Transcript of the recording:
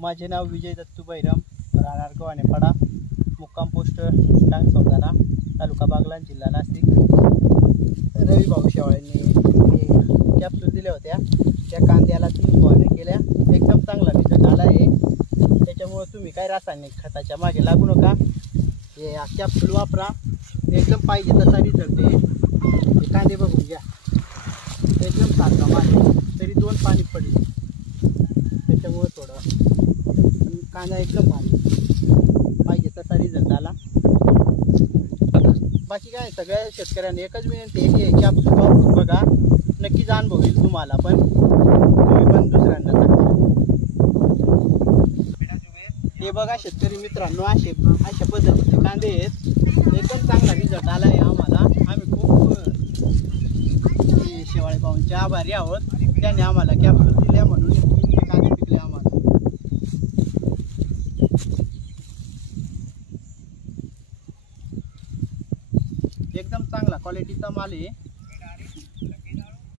माझे नाव विजय दत्तू बैराम, राहणार गव्हाणेपाडा, मुक्काम पोस्ट डांग सौदाना, तालुका बागलाण, जिल्हा नाशिक. रवी भाऊ शेवाळ्यांनी कॅप्सूल दिल्या होत्या, त्या कांद्याला 3 फवारण्या केल्या, एकदम चांगला रिझल्ट आला आहे. त्याच्यामुळे तुम्ही काय रासायनिक खताच्या मागे लागू नका, हे कॅप्सूल वापरा, एकदम पाहिजे तसा रिझल्ट आहे. कांदे बघून घ्या, एकदम सारखा मागे तरी 2 पाणी पडले, त्याच्यामुळे थोडं कांदा एकदम भारी पाहिजे तसा रिझल्ट आला. बाकी काय सगळ्या शेतकऱ्यांनी एकच विनंती आहे की कॅप्सूल वापरून बघा, नक्कीच अनुभव होईल तुम्हाला, पण तुम्ही पण दुसऱ्यांना सांगा. हे बघा शेतकरी मित्रांनो, अशा पद्धतीचे कांदे आहेत, एकदम चांगला रिझल्ट आला आहे आम्हाला. आम्ही खूप शेवाळे भाऊंचे आभारी आहोत, त्यांनी आम्हाला कॅप्सूल दिल्या म्हणून इतके कांदे पिकले आम्हाला. एकदम चांगला क्वालिटीचा माल आहे.